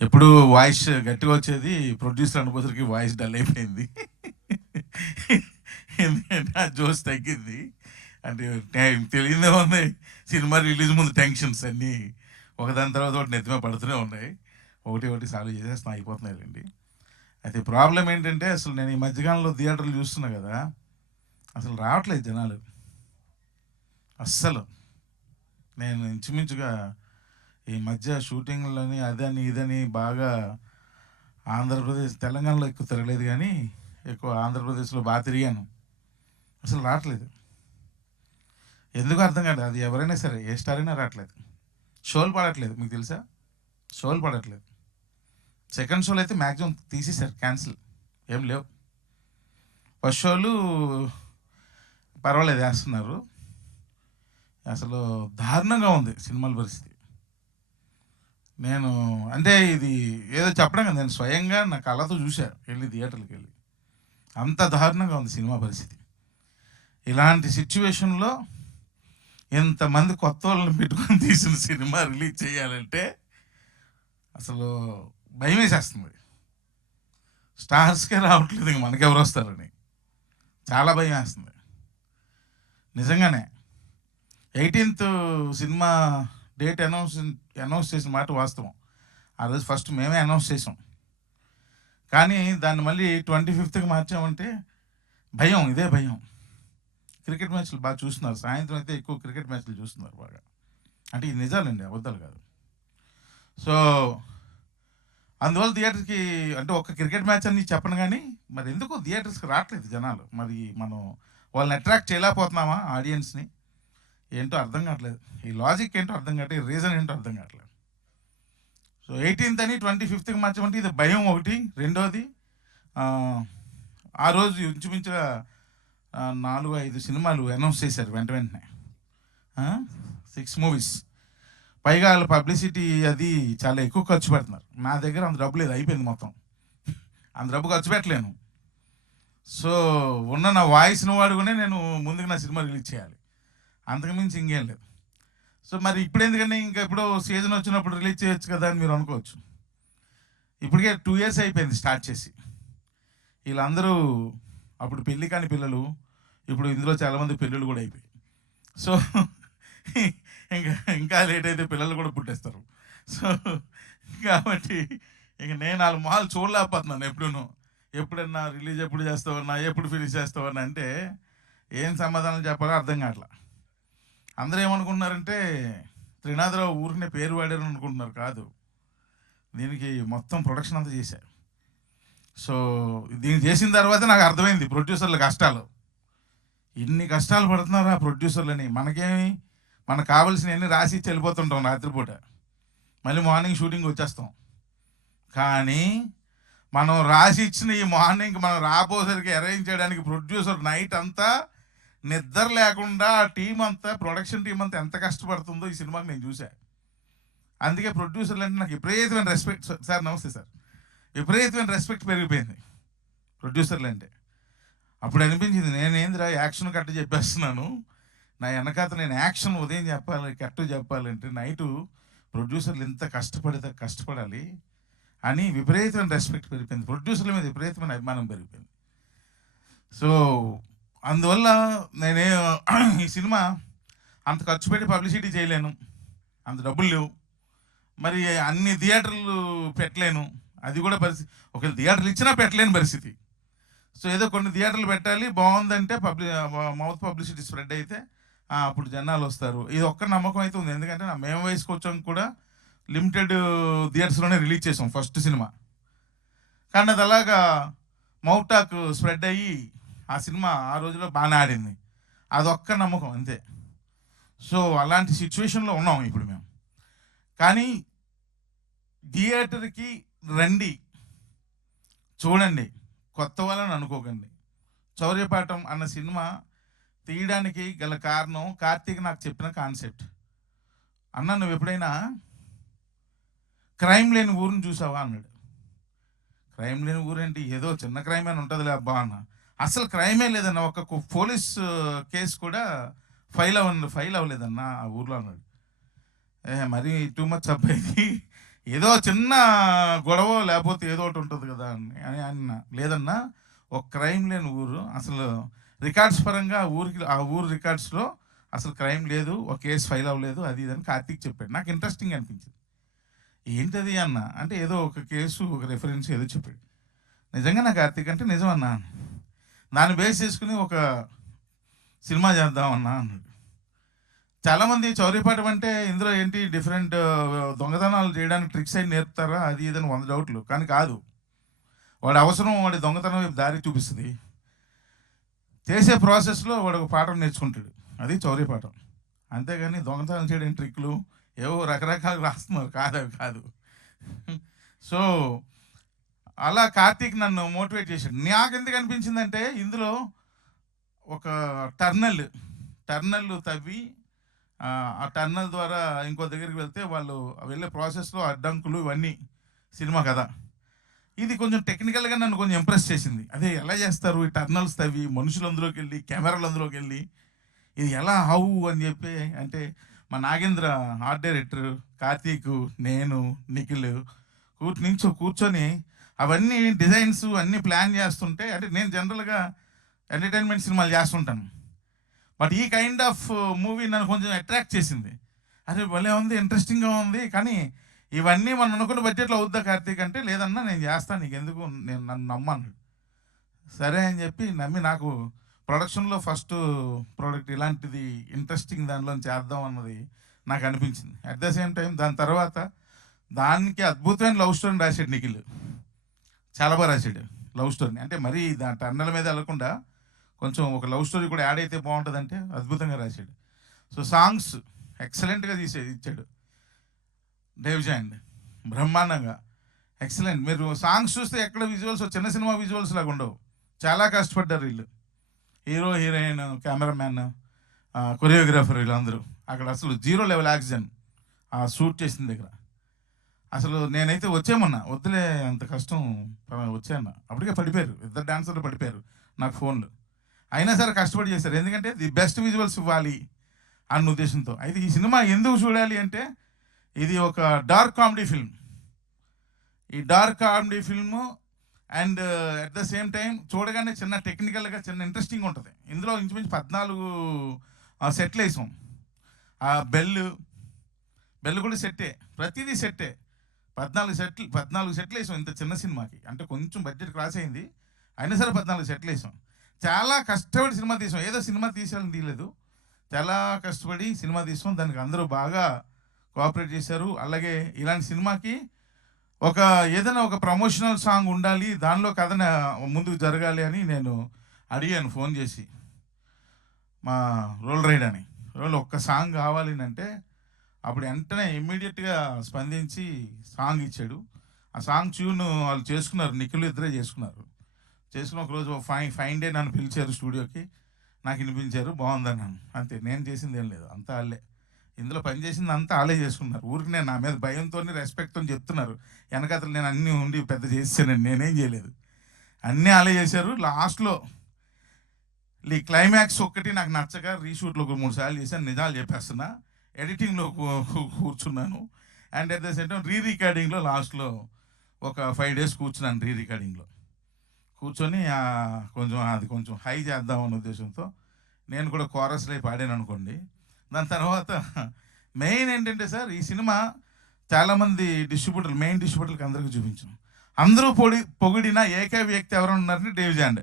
ఎప్పుడు వాయిస్ గట్టిగా వచ్చేది, ప్రొడ్యూసర్ అనుభూతికి వాయిస్ డల్ అయిపోయింది. ఎందుకంటే ఆ జోస్ తగ్గింది. అంటే తెలియదే ఉంది, సినిమా రిలీజ్ ముందు టెన్షన్స్ అన్నీ ఒకదాని తర్వాత ఒకటి నెత్తిమే పడుతూనే ఉన్నాయి. ఒకటి ఒకటి సాల్వ్ చేసేస్తున్నా, అయిపోతున్నాయండి. అయితే ప్రాబ్లం ఏంటంటే, అసలు నేను ఈ మధ్యకాలంలో థియేటర్లు చూస్తున్నా కదా, అసలు రావట్లేదు జనాలు అస్సలు. నేను ఇంచుమించుగా ఈ మధ్య షూటింగ్లని అదని ఇదని బాగా ఆంధ్రప్రదేశ్, తెలంగాణలో ఎక్కువ తిరగలేదు, కానీ ఎక్కువ ఆంధ్రప్రదేశ్లో బాగా తిరిగాను. అసలు రావట్లేదు, ఎందుకు అర్థం కాదు. అది ఎవరైనా సరే, ఏ స్టార్ అయినా రావట్లేదు. షోలు పడట్లేదు, మీకు తెలుసా? షోలు పడట్లేదు. సెకండ్ షోలు అయితే మ్యాక్సిమం తీసేశారు, క్యాన్సిల్, ఏం లేవు. ఫస్ట్ షోలు పర్వాలేదు, వేస్తున్నారు. అసలు దారుణంగా ఉంది సినిమాల పరిస్థితి. నేను అంటే ఇది ఏదో చెప్పడం కదా, నేను స్వయంగా నా కళ్ళతో చూశాను, వెళ్ళి థియేటర్కి వెళ్ళి. అంత దారుణంగా ఉంది సినిమా పరిస్థితి. ఇలాంటి సిచ్యువేషన్లో ఇంతమంది కొత్త వాళ్ళని పెట్టుకొని తీసిన సినిమా రిలీజ్ చేయాలంటే అసలు భయం వేసేస్తుంది. స్టార్స్కే రావట్లేదు, ఇంక మనకెవరు వస్తారని చాలా భయం వేస్తుంది నిజంగానే. 18th సినిమా డేట్ అనౌన్స్ చేసిన మాట వాస్తవం. ఆ రోజు ఫస్ట్ మేమే అనౌన్స్ చేసాం, కానీ దాన్ని మళ్ళీ 25th మార్చామంటే భయం, ఇదే భయం. క్రికెట్ మ్యాచ్లు బాగా చూస్తున్నారు, సాయంత్రం అయితే ఎక్కువ క్రికెట్ మ్యాచ్లు చూస్తున్నారు బాగా. అంటే ఇది నిజాలండి, అబద్ధాలు కాదు. సో అందువల్ల థియేటర్కి, అంటే ఒక క్రికెట్ మ్యాచ్ అని చెప్పను, కానీ మరి ఎందుకు థియేటర్స్కి రావట్లేదు జనాలు? మరి మనం వాళ్ళని అట్రాక్ట్ చేయలేకపోతున్నామా ఆడియన్స్ని? ఏంటో అర్థం కావట్లేదు. ఈ లాజిక్ ఏంటో అర్థం కావట్లేదు, రీజన్ ఏంటో అర్థం కావట్లేదు. సో 18th అని 25th మార్చమంటే ఇది భయం ఒకటి. రెండోది, ఆ రోజు ఇంచుమించుగా 4-5 సినిమాలు అనౌన్స్ చేశారు వెంటనే, 6 మూవీస్. పైగా వాళ్ళ పబ్లిసిటీ అది చాలా ఎక్కువ ఖర్చు పెడుతున్నారు. నా దగ్గర అంత డబ్బు లేదు, అయిపోయింది మొత్తం. అంత డబ్బు ఖర్చు పెట్టలేను. సో ఉన్న నా వాయిస్ను వాడుకునే నేను ముందుకు నా సినిమా రిలీజ్ చేయాలి, అంతకుమించి ఇంకేం లేదు. సో మరి ఇప్పుడు ఎందుకంటే, ఇంకా ఎప్పుడో సీజన్ వచ్చినప్పుడు రిలీజ్ చేయొచ్చు కదా అని మీరు అనుకోవచ్చు. ఇప్పటికే 2 years అయిపోయింది స్టార్ట్ చేసి. వీళ్ళందరూ అప్పుడు పెళ్ళి కాని పిల్లలు, ఇప్పుడు ఇందులో చాలామంది పెళ్ళిళ్ళు కూడా అయిపోయాయి. సో ఇంకా లేట్ అయితే పిల్లలు కూడా పుట్టేస్తారు. సో కాబట్టి ఇంక నేను వాళ్ళ మొహాలు చూడలేకపోతున్నాను. ఎప్పుడన్నా రిలీజ్ ఎప్పుడు చేస్తావన్నా, ఎప్పుడు ఫినిష్ చేస్తావన్నా అంటే ఏం సమాధానం చెప్పాలో అర్థం కావట్లా. అందరూ ఏమనుకుంటున్నారంటే, త్రినాథరావు ఊరినే పేరు వాడారు అనుకుంటున్నారు. కాదు, దీనికి మొత్తం ప్రొడక్షన్ అంతా చేశారు. సో దీన్ని చేసిన తర్వాత నాకు అర్థమైంది ప్రొడ్యూసర్ల కష్టాలు. ఇన్ని కష్టాలు పడుతున్నారా ప్రొడ్యూసర్లని? మనకేమి, మనకు కావాల్సినవన్నీ రాసి వెళ్ళిపోతుంటాం రాత్రిపూట, మళ్ళీ మార్నింగ్ షూటింగ్ వచ్చేస్తాం. కానీ మనం రాసి ఇచ్చిన ఈ మార్నింగ్ మనం రాబోసరికి అరేంజ్ చేయడానికి ప్రొడ్యూసర్ నైట్ అంతా నిద్ర లేకుండా, ఆ టీం అంతా, ప్రొడక్షన్ టీం అంతా ఎంత కష్టపడుతుందో ఈ సినిమాకి నేను చూశాను. అందుకే ప్రొడ్యూసర్లు అంటే నాకు విపరీతమైన రెస్పెక్ట్. సార్ నమస్తే సార్. విపరీతమైన రెస్పెక్ట్ పెరిగిపోయింది ప్రొడ్యూసర్లు అంటే. అప్పుడు అనిపించింది, నేనేందిరా యాక్షన్ కట్ట చెప్పేస్తున్నాను, నా వెనకాత నేను యాక్షన్ ఉదయం చెప్పాలి, కట్టు చెప్పాలంటే నైటు ప్రొడ్యూసర్లు ఎంత కష్టపడాలి అని విపరీతమైన రెస్పెక్ట్ పెరిగిపోయింది. ప్రొడ్యూసర్ల మీద విపరీతమైన అభిమానం పెరిగిపోయింది. సో అందువల్ల నేనే ఈ సినిమా అంత ఖర్చు పెట్టి పబ్లిసిటీ చేయలేను, అంత డబ్బులు లేవు, మరి అన్ని థియేటర్లు పెట్టలేను, అది కూడా పరిస్థితి. ఒకవేళ థియేటర్లు ఇచ్చినా పెట్టలేని పరిస్థితి. సో ఏదో కొన్ని థియేటర్లు పెట్టాలి, బాగుందంటే మౌత్ పబ్లిసిటీ స్ప్రెడ్ అయితే అప్పుడు జనాలు వస్తారు. ఇది ఒక్క నమ్మకం అయితే ఉంది. ఎందుకంటే మేము వయసుకొచ్చాం కూడా లిమిటెడ్ థియేటర్స్లోనే రిలీజ్ చేసాం ఫస్ట్ సినిమా, కానీ అది అలాగా మౌత్ టాక్ స్ప్రెడ్ అయ్యి ఆ సినిమా ఆ రోజులో బాగానే ఆడింది. అదొక్క నమ్మకం అంతే. సో అలాంటి సిచ్యువేషన్లో ఉన్నాం ఇప్పుడు మేము. కానీ థియేటర్కి రండి, చూడండి, కొత్త వాళ్ళని అనుకోకండి. చౌర్యపాఠం అన్న సినిమా తీయడానికి గల కారణం కార్తీక్ నాకు చెప్పిన కాన్సెప్ట్. అన్న, నువ్వు ఎప్పుడైనా క్రైమ్ లేని ఊరిని చూసావా అన్నాడు. క్రైమ్ లేని ఊరేంటి, ఏదో చిన్న క్రైమ్ అని ఉంటుందిలే అబ్బా అన్న. అసలు క్రైమే లేదన్న, ఒక పోలీస్ కేసు కూడా ఫైల్ అవ్వలేదన్న ఆ ఊర్లో అన్నాడు. మరీ టూ మచ్ అబ్బాయి, ఏదో చిన్న గొడవ లేకపోతే ఏదో ఒకటి ఉంటుంది కదా అని అన్న. లేదన్నా ఒక క్రైమ్ లేని ఊరు, అసలు రికార్డ్స్ పరంగా ఆ ఊరు రికార్డ్స్లో అసలు క్రైమ్ లేదు, ఒక కేసు ఫైల్ అవ్వలేదు, అది ఇదని కార్తీక్ చెప్పాడు. నాకు ఇంట్రెస్టింగ్ అనిపించింది. ఏంటది అన్న అంటే ఏదో ఒక కేసు ఒక రెఫరెన్స్ ఏదో చెప్పాడు. నిజంగా నాకు కార్తీక్ అంటే నిజం అన్నా, దాన్ని బేస్ చేసుకుని ఒక సినిమా చేద్దామన్నా అన్నాడు. చాలామంది చౌర్యపాఠం అంటే ఇందులో ఏంటి డిఫరెంట్ దొంగతనాలు చేయడానికి ట్రిక్స్ అయి నేర్పుతారా అది ఇదని 100 డౌట్లు. కానీ కాదు, వాడి అవసరం వాడి దొంగతనం వైపు దారి చూపిస్తుంది. చేసే ప్రాసెస్లో వాడు ఒక పాఠం నేర్చుకుంటాడు, అది చౌర్యపాఠం. అంతేగాని దొంగతనం చేయడానికి ట్రిక్లు ఏవో రకరకాలు రాస్తున్నారు, కాదు. సో అలా కార్తీక్ నన్ను మోటివేట్ చేశాడు. నాకు ఎందుకు అనిపించిందంటే ఇందులో ఒక టర్నల్ తవ్వి ఆ టర్నల్ ద్వారా ఇంకో దగ్గరికి వెళ్తే వాళ్ళు వెళ్ళే ప్రాసెస్లో అడ్డంకులు ఇవన్నీ సినిమా కదా. ఇది కొంచెం టెక్నికల్గా నన్ను కొంచెం ఇంప్రెస్ చేసింది. అదే ఎలా చేస్తారు ఈ టర్నల్స్ తవ్వి మనుషులు అందులోకి వెళ్ళి కెమెరాలు అందులోకి వెళ్ళి ఇది ఎలా హౌ అని చెప్పి అంటే మా నాగేంద్ర ఆర్ట్ డైరెక్టర్, కార్తీక్, నేను, నిఖిల్ కూర్చొని అవన్నీ డిజైన్స్ అన్నీ ప్లాన్ చేస్తుంటే, అంటే నేను జనరల్గా ఎంటర్టైన్మెంట్ సినిమాలు చేస్తుంటాను, బట్ ఈ కైండ్ ఆఫ్ మూవీ నన్ను కొంచెం అట్రాక్ట్ చేసింది. అరే భలే ఉంది, ఇంట్రెస్టింగ్గా ఉంది, కానీ ఇవన్నీ మనం అనుకున్న బడ్జెట్లో అవుద్దా కార్తీక్ అంటే లేదన్నా నేను చేస్తాను, నీకు ఎందుకు, నేను నన్ను నమ్మాను. సరే అని చెప్పి నమ్మి నాకు ప్రొడక్షన్లో ఫస్ట్ ప్రోడక్ట్ ఇలాంటిది ఇంట్రెస్టింగ్ దానిలో చేద్దాం అన్నది నాకు అనిపించింది. అట్ ద సేమ్ టైం దాని తర్వాత దానికి అద్భుతమైన లవ్ స్టోరీని రాశాడు నిఖిల్, చాలా బాగా రాశాడు లవ్ స్టోరీని. అంటే మరీ దాని టర్నల్ మీద వెళ్ళకుండా కొంచెం ఒక లవ్ స్టోరీ కూడా యాడ్ అయితే బాగుంటుందంటే అద్భుతంగా రాశాడు. సో సాంగ్స్ ఎక్సలెంట్గా ఇచ్చాడు దేవ్జాండ్, బ్రహ్మాండంగా ఎక్సలెంట్. మీరు సాంగ్స్ చూస్తే ఎక్కడ విజువల్స్ చిన్న సినిమా విజువల్స్ లాగా ఉండవు, చాలా కష్టపడ్డారు వీళ్ళు, హీరో హీరోయిన్, కెమెరామ్యాన్, కొరియోగ్రాఫర్, వీళ్ళందరూ అక్కడ అసలు 0 లెవెల్ ఆక్సిజన్ ఆ షూట్ చేసిన దగ్గర. అసలు నేనైతే వచ్చేమన్నా వద్దులే అంత కష్టం వచ్చాను, అప్పటికే పడిపోయారు, ఇద్దరు డాన్సర్లు పడిపోయారు నాకు ఫోన్లు, అయినా సరే కష్టపడి చేశారు, ఎందుకంటే ది బెస్ట్ విజువల్స్ ఇవ్వాలి అన్న ఉద్దేశంతో. అయితే ఈ సినిమా ఎందుకు చూడాలి అంటే ఇది ఒక డార్క్ కామెడీ ఫిల్మ్. ఈ dark comedy film and at the same time చూడగానే చిన్న టెక్నికల్గా చిన్న ఇంట్రెస్టింగ్ ఉంటుంది. ఇందులో ఇంచుమించు 14 సెట్లు వేసాం. ఆ బెల్ కూడా సెట్టే, ప్రతిదీ సెట్టే. 14 సెట్లు వేసాం ఇంత చిన్న సినిమాకి. అంటే కొంచెం బడ్జెట్ క్రాస్ అయింది, అయినా సరే 14 సెట్లు వేసాం. చాలా కష్టపడి సినిమా తీసాం, ఏదో సినిమా తీసేయాలని తీయలేదు, చాలా కష్టపడి సినిమా తీసాం. దానికి అందరూ బాగా కోఆపరేట్ చేశారు. అలాగే ఇలాంటి సినిమాకి ఏదైనా ఒక ప్రమోషనల్ సాంగ్ ఉండాలి, దానిలో కథ ముందుకు జరగాలి అని నేను అడిగాను ఫోన్ చేసి మా రోల్ రైడ్ అని. ఒక్క సాంగ్ కావాలి అంటే అప్పుడు వెంటనే ఇమ్మీడియట్గా స్పందించి సాంగ్ ఇచ్చాడు. ఆ సాంగ్ ట్యూన్ వాళ్ళు చేసుకున్నారు, నిఖిల్ ఇద్దరే చేసుకున్నారు. చేసుకుని ఒకరోజు ఫైన్ డే నన్ను పిలిచారు స్టూడియోకి, నాకు వినిపించారు, బాగుందన్నాను, అంతే. నేను చేసింది ఏం లేదు, అంతా వాళ్ళే, ఇందులో పనిచేసింది అంతా వాళ్ళే చేసుకున్నారు. ఊరికి నేను నా మీద భయంతో రెస్పెక్ట్తో చెప్తున్నారు, వెనకతలు నేను అన్నీ ఉండి పెద్ద చేసానండి, నేనేం చేయలేదు, అన్నీ వాళ్ళే చేశారు. లాస్ట్లో ఈ క్లైమాక్స్ ఒక్కటి నాకు నచ్చక రీషూట్లో 3 సార్లు చేశాను, నిజాలు చెప్పేస్తున్నా. ఎడిటింగ్లో కూర్చున్నాను, and at the same time రికార్డింగ్లో లాస్ట్లో ఒక 5 days కూర్చున్నాను. రికార్డింగ్లో కూర్చొని కొంచెం హై చేద్దామన్న ఉద్దేశంతో నేను కూడా కోరస్లో పాడాను అనుకోండి. దాని తర్వాత మెయిన్ ఏంటంటే సార్, ఈ సినిమా చాలామంది మెయిన్ డిస్ట్రిబ్యూటర్లకు అందరికీ చూపించాం. అందరూ పొగిడిన ఏకైక వ్యక్తి ఎవరైనా ఉన్నారంటే దేవ్జాండ్.